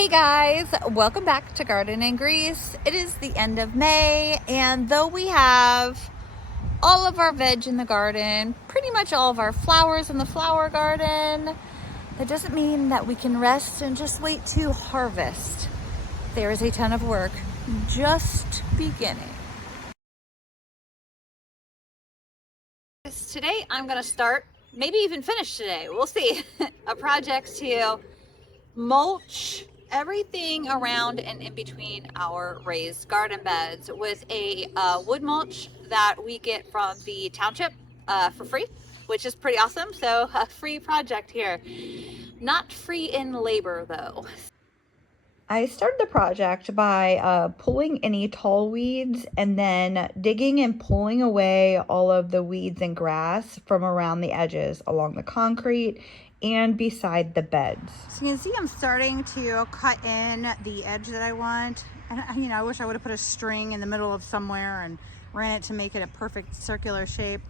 Hey guys, welcome back to Garden and Grease. It is the end of May, and though we have all of our veg in the garden, pretty much all of our flowers in the flower garden, that doesn't mean that we can rest and just wait to harvest. There is a ton of work just beginning. Today I'm going to start, maybe even finish today, we'll see, a project to mulch everything around and in between our raised garden beds with a wood mulch that we get from the township for free, which is pretty awesome. So a free project here, not free in labor though. I started the project by pulling any tall weeds and then digging and pulling away all of the weeds and grass from around the edges along the concrete and beside the beds. So you can see I'm starting to cut in the edge that I want. And I wish I would have put a string in the middle of somewhere and ran it to make it a perfect circular shape.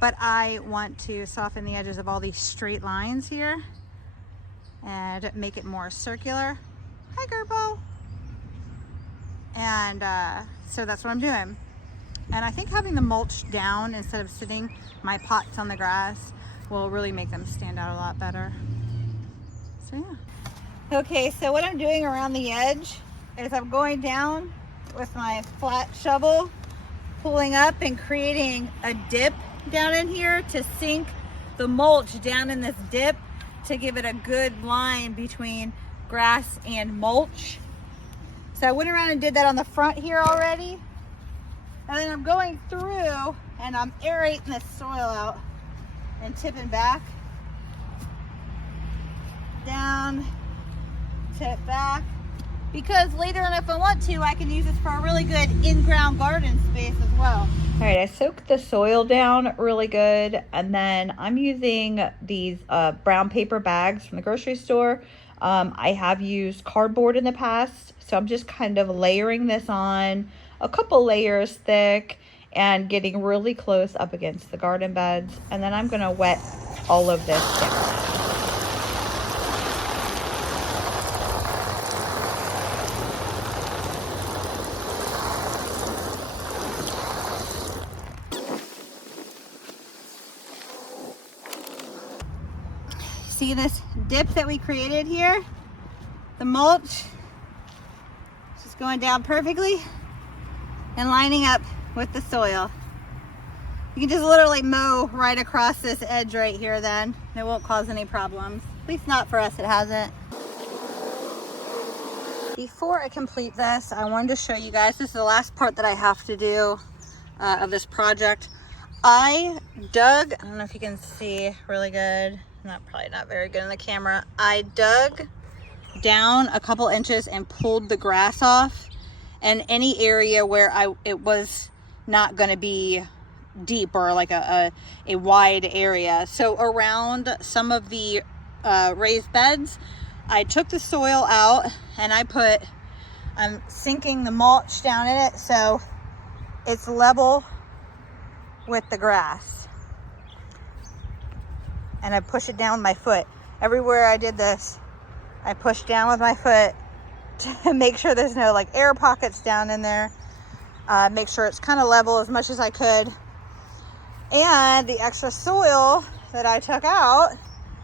But I want to soften the edges of all these straight lines here and make it more circular. Hi, Gerbo. And so that's what I'm doing. And I think having the mulch down instead of sitting my pots on the grass will really make them stand out a lot better. So yeah. Okay, so what I'm doing around the edge is I'm going down with my flat shovel, pulling up and creating a dip down in here to sink the mulch down in this dip to give it a good line between grass and mulch. So I went around and did that on the front here already. And then I'm going through and I'm aerating the soil out and tipping back, down, tip back, because later on if I want to, I can use this for a really good in-ground garden space as well. All right, I soaked the soil down really good, and then I'm using these brown paper bags from the grocery store. I have used cardboard in the past, so I'm just kind of layering this on a couple layers thick and getting really close up against the garden beds. And then I'm gonna wet all of this down. See this dip that we created here? The mulch just going down perfectly and lining up with the soil. You can just literally mow right across this edge right here then. It won't cause any problems. At least not for us, it hasn't. Before I complete this, I wanted to show you guys, this is the last part that I have to do of this project. I dug, I don't know if you can see really good, probably not very good in the camera. I dug down a couple inches and pulled the grass off, and any area where it was not going to be deep or like a wide area. So around some of the raised beds, I took the soil out and I'm sinking the mulch down in it so it's level with the grass. And I push it down with my foot. Everywhere I did this, I pushed down with my foot to make sure there's no like air pockets down in there. Make sure it's kind of level as much as I could. And the extra soil that I took out,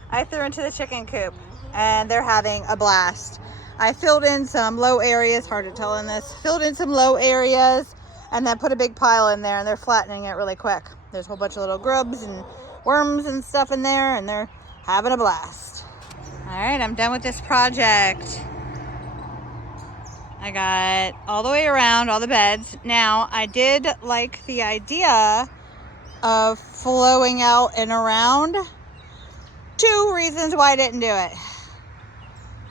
I threw into the chicken coop, and they're having a blast. I filled in some low areas, hard to tell in this, filled in some low areas and then put a big pile in there, and they're flattening it really quick. There's a whole bunch of little grubs and worms and stuff in there, and they're having a blast. All right, I'm done with this project. I got all the way around all the beds. Now, I did like the idea of flowing out and around. Two reasons why I didn't do it.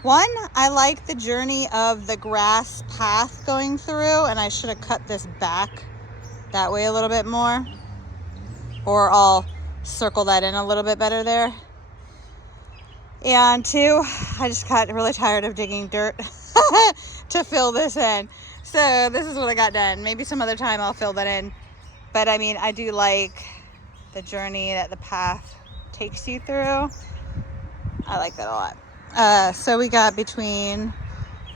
One, I like the journey of the grass path going through, and I should have cut this back that way a little bit more. Or I'll circle that in a little bit better there. And two, I just got really tired of digging dirt to fill this in. So this is what I got done. Maybe some other time I'll fill that in. But I mean, I do like the journey that the path takes you through. I like that a lot. So we got between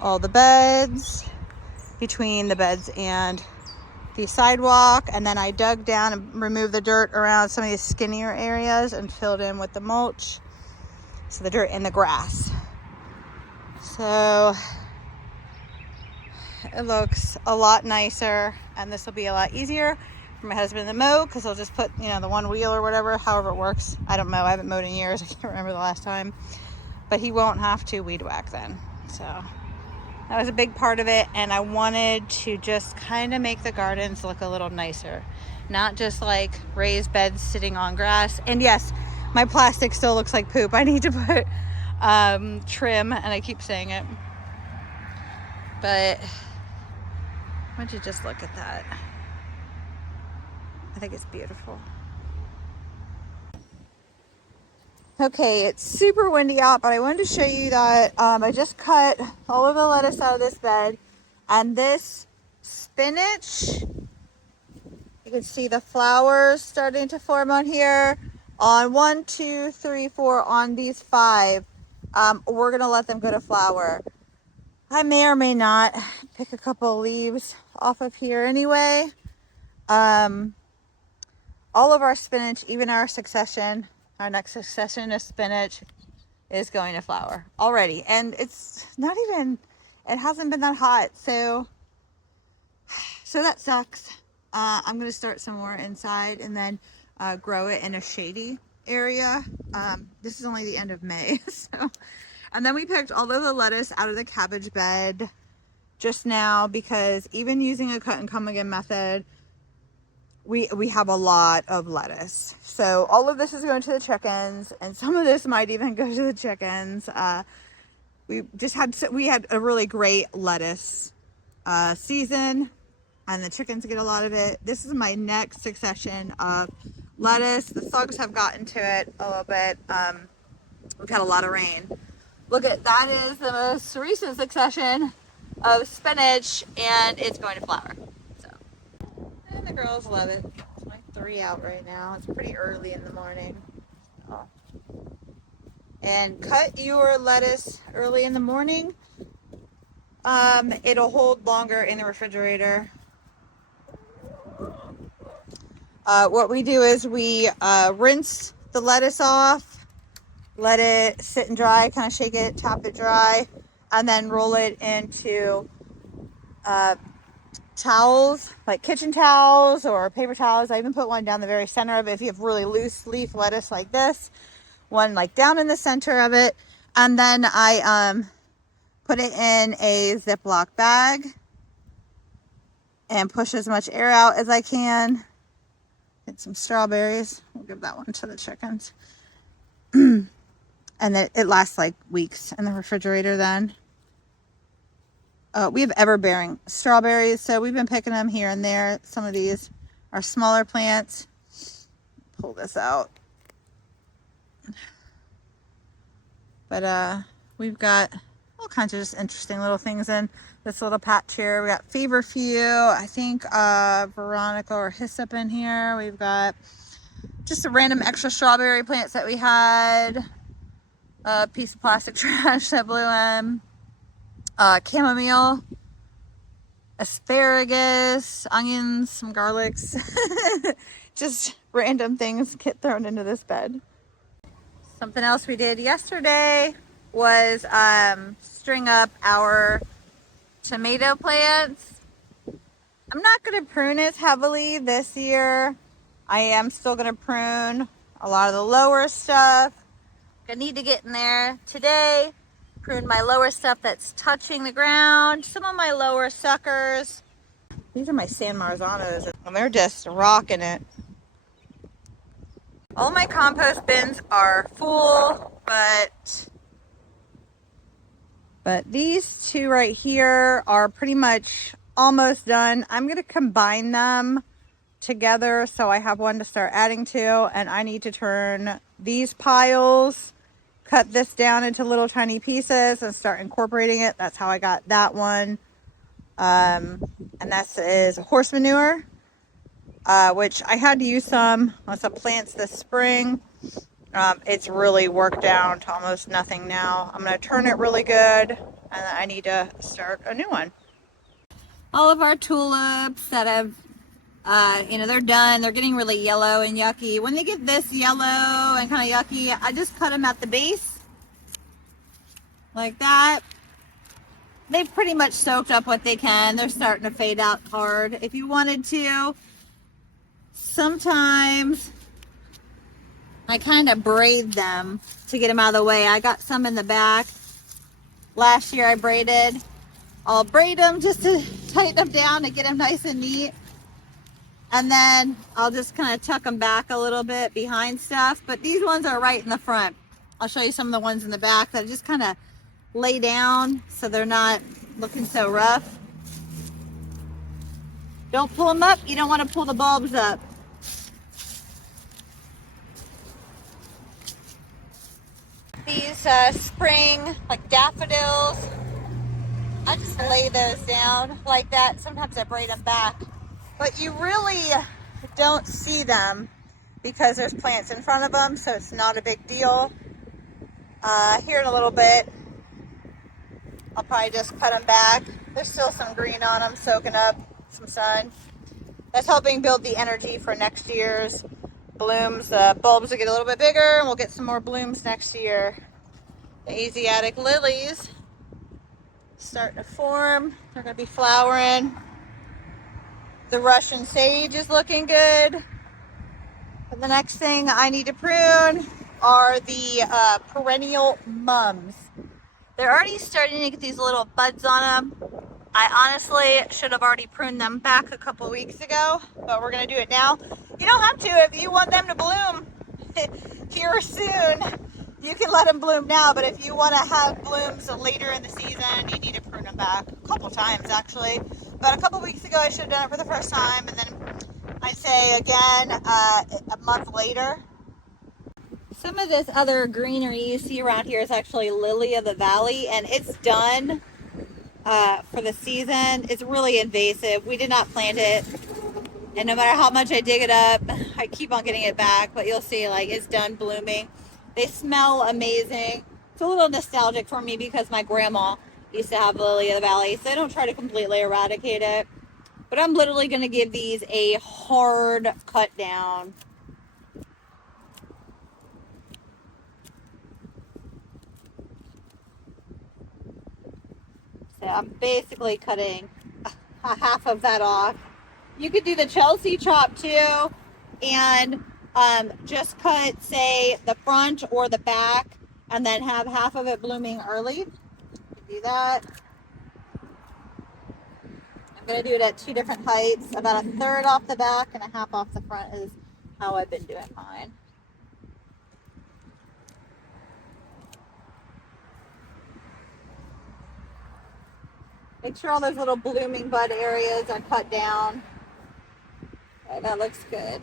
all the beds, between the beds and the sidewalk, and then I dug down and removed the dirt around some of these skinnier areas and filled in with the mulch, so the dirt and the grass. So it looks a lot nicer, and this will be a lot easier for my husband to mow, because he'll just put, you know, the one wheel or whatever, however it works. I don't mow, I haven't mowed in years, I can't remember the last time, but he won't have to weed whack then. So that was a big part of it, and I wanted to just kind of make the gardens look a little nicer, not just like raised beds sitting on grass. And yes, my plastic still looks like poop. I need to put trim, and I keep saying it, but why don't you just look at that? I think it's beautiful. Okay, it's super windy out, but I wanted to show you that I just cut all of the lettuce out of this bed, and this spinach, you can see the flowers starting to form on here on 1, 2, 3, 4, on these 5. We're gonna let them go to flower. I may or may not pick a couple of leaves off of here anyway. All of our spinach, even our next succession of spinach is going to flower already. And it's not even, it hasn't been that hot. So that sucks. I'm going to start some more inside and then grow it in a shady area. This is only the end of May. So, and then we picked all of the lettuce out of the cabbage bed just now, because even using a cut and come again method, we have a lot of lettuce. So all of this is going to the chickens, and some of this might even go to the chickens. We had a really great lettuce season, and the chickens get a lot of it. This is my next succession of lettuce. The thugs have gotten to it a little bit. We've had a lot of rain. Look at that, is the most recent succession of spinach, and it's going to flower. And the girls love it. It's like 3 out right now. It's pretty early in the morning. Oh. And cut your lettuce early in the morning. It'll hold longer in the refrigerator. What we do is we rinse the lettuce off, let it sit and dry, kind of shake it, tap it dry, and then roll it into towels, like kitchen towels or paper towels. I even put one down the very center of it if you have really loose leaf lettuce like this. One like down in the center of it. And then I put it in a Ziploc bag and push as much air out as I can. Get some strawberries. We'll give that one to the chickens. And it lasts like weeks in the refrigerator then. We have ever-bearing strawberries, so we've been picking them here and there. Some of these are smaller plants. Pull this out. But we've got all kinds of just interesting little things in this little patch here. We got feverfew, I think Veronica or hyssop in here. We've got just a random extra strawberry plants that we had. A piece of plastic trash that blew in. Chamomile, asparagus, onions, some garlics. Just random things get thrown into this bed. Something else we did yesterday was string up our tomato plants. I'm not going to prune as heavily this year. I am still going to prune a lot of the lower stuff. I need to get in there today. Prune my lower stuff that's touching the ground. Some of my lower suckers. These are my San Marzanos, and they're just rocking it. All my compost bins are full, but these two right here are pretty much almost done. I'm going to combine them together so I have one to start adding to, and I need to turn these piles, cut this down into little tiny pieces and start incorporating it. That's how I got that one. And that is horse manure, which I had to use some on some plants this spring. It's really worked down to almost nothing now. I'm going to turn it really good, and I need to start a new one. All of our tulips that have, they're done. They're getting really yellow and yucky. When they get this yellow and kind of yucky, I just cut them at the base like that. They've pretty much soaked up what they can. They're starting to fade out hard. If you wanted to, sometimes I kind of braid them to get them out of the way. I got some in the back. Last year I braided. I'll braid them just to tighten them down and get them nice and neat. And then I'll just kind of tuck them back a little bit behind stuff. But these ones are right in the front. I'll show you some of the ones in the back that just kind of lay down so they're not looking so rough. Don't pull them up. You don't want to pull the bulbs up. These spring, like daffodils, I just lay those down like that. Sometimes I braid them back, but you really don't see them because there's plants in front of them, so it's not a big deal. Here in a little bit, I'll probably just cut them back. There's still some green on them, soaking up some sun. That's helping build the energy for next year's blooms. The bulbs will get a little bit bigger, and we'll get some more blooms next year. The Asiatic lilies starting to form. They're going to be flowering. The Russian sage is looking good. But the next thing I need to prune are the perennial mums. They're already starting to get these little buds on them. I honestly should have already pruned them back a couple weeks ago, but we're going to do it now. You don't have to if you want them to bloom here soon. You can let them bloom now, but if you want to have blooms later in the season, you need to prune them back a couple times actually. But a couple weeks ago, I should have done it for the first time, and then I'd say again a month later. Some of this other greenery you see around here is actually lily of the valley, and it's done for the season. It's really invasive. We did not plant it, and no matter how much I dig it up, I keep on getting it back, but you'll see like it's done blooming. They smell amazing. It's a little nostalgic for me because my grandma used to have lily of the valley, so I don't try to completely eradicate it. But I'm literally going to give these a hard cut down. So I'm basically cutting half of that off. You could do the Chelsea chop too, and just cut, say, the front or the back, and then have half of it blooming early. Do that. I'm going to do it at two different heights. About a third off the back and a half off the front is how I've been doing mine. Make sure all those little blooming bud areas are cut down. Okay, that looks good.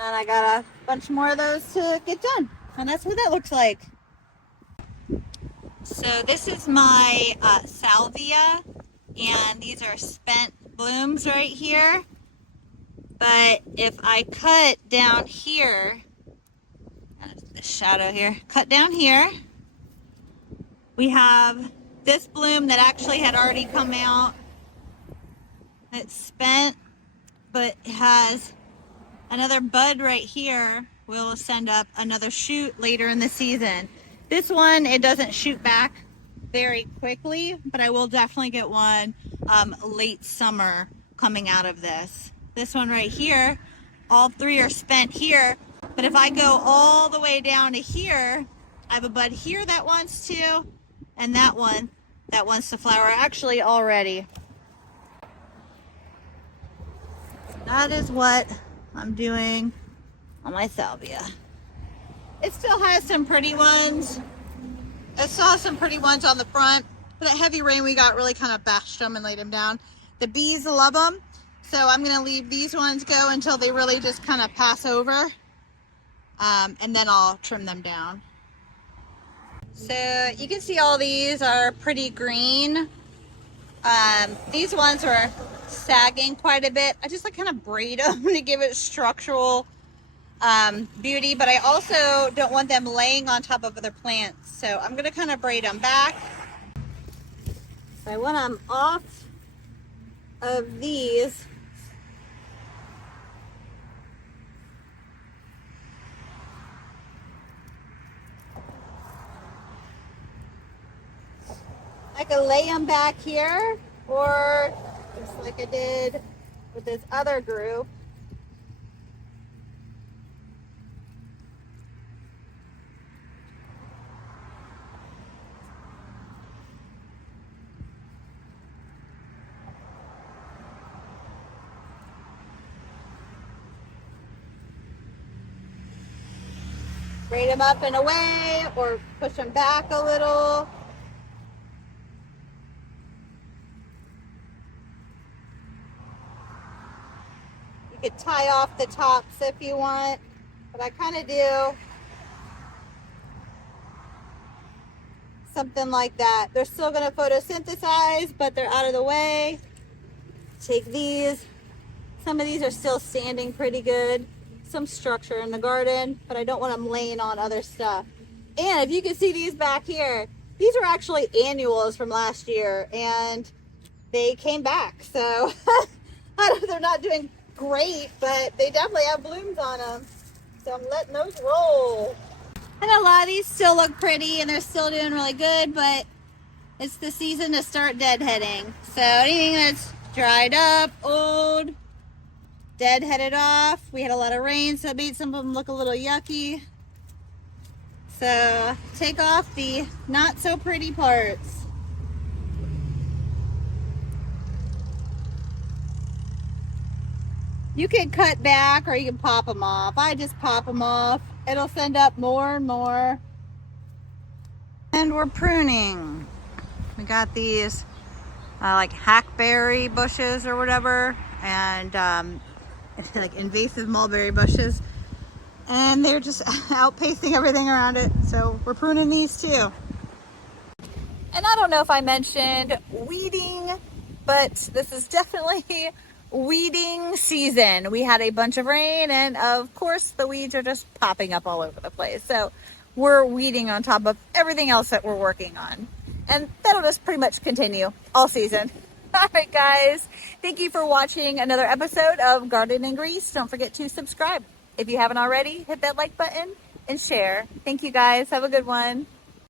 And I got a bunch more of those to get done. And that's what that looks like. So this is my salvia, and these are spent blooms right here. But if I cut down here, the shadow here, cut down here, we have this bloom that actually had already come out. It's spent, but it has another bud right here. We'll send up another shoot later in the season. This one, it doesn't shoot back very quickly, but I will definitely get one late summer coming out of this. This one right here, all three are spent here, but if I go all the way down to here, I have a bud here that wants to, and that one that wants to flower actually already. That is what I'm doing on my salvia. It still has some pretty ones. It still has some pretty ones on the front, but that heavy rain we got really kind of bashed them and laid them down. The bees love them, so I'm going to leave these ones go until they really just kind of pass over, and then I'll trim them down. So you can see all these are pretty green. These ones are sagging quite a bit. I just like kind of braid them to give it structural beauty, but I also don't want them laying on top of other plants. So I'm gonna kind of braid them back. So when I'm off of these, I can lay them back here, or just like I did with this other group. Braid them up and away, or push them back a little. You could tie off the tops if you want, but I kind of do something like that. They're still going to photosynthesize, but they're out of the way. Take these. Some of these are still standing pretty good. Some structure in the garden, but I don't want them laying on other stuff. And if you can see these back here, these are actually annuals from last year, and they came back. So they're not doing great, but they definitely have blooms on them. So I'm letting those roll. And a lot of these still look pretty and they're still doing really good, but it's the season to start deadheading. So anything that's dried up, old, deadheaded off. We had a lot of rain, so it made some of them look a little yucky. So take off the not so pretty parts. You can cut back or you can pop them off. I just pop them off. It'll send up more and more. And we're pruning. We got these like hackberry bushes or whatever, and like invasive mulberry bushes. And they're just outpacing everything around it. So we're pruning these too. And I don't know if I mentioned weeding, but this is definitely weeding season. We had a bunch of rain, and of course the weeds are just popping up all over the place. So we're weeding on top of everything else that we're working on. And that'll just pretty much continue all season. All right, guys. Thank you for watching another episode of Garden and Grease. Don't forget to subscribe. If you haven't already, hit that like button and share. Thank you, guys. Have a good one.